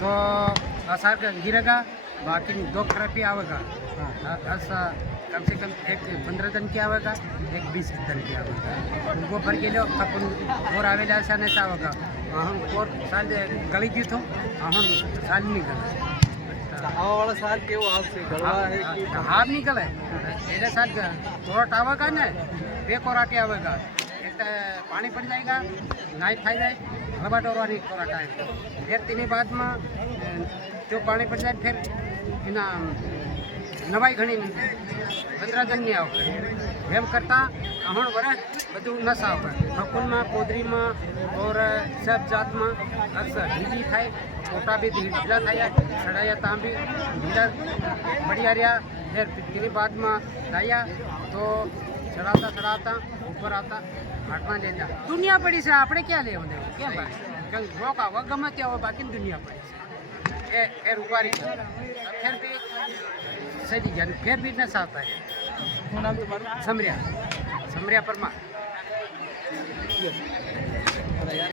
तो आसार का गिरेगा, बाकी 2 खराबी आवेगा। ऐसा कम से कम एक 15 दिन की आवेगा, एक 20 दिन की आवेगा। उनको भर के लो अपन और आवेला ऐसा नहीं आवेगा। हम और साल गली की तो हम साल नहीं गए। આવા વાળા સાલ કેવો આવશે ગળવા હે કે हार निकले मेरे साथ कोराट आवेगा ना, 2 कोराटे आवेगा। एक तो पानी पड़ जाएगा, नाइट खाई जाए, रबाट और कोराट आएगा। फिर 3 बाद में जो पानी पड़ जाए फिर इना नवाई घनी 15 दिन नहीं आवे। एम करता हण वरस बधु नस आवे। फकुन में कोदरी में और सब जात में अक्सर ढीली थाय, छोटा भी ढीला थाया, सड़ाया ता भी ढीला बढ़िया रहा। फिर 3 बाद में लाया तो चढ़ाता चढ़ाता ऊपर आता घाटना ले जा। दुनिया पड़ी से आपने क्या ले क्या बात कल रोक आवा गमे त्या बाकी दुनिया पड़ी से फिर उपारी फिर भी सही गया। फिर भी नस आता है। શું નામ તમારું? समरिया परमार।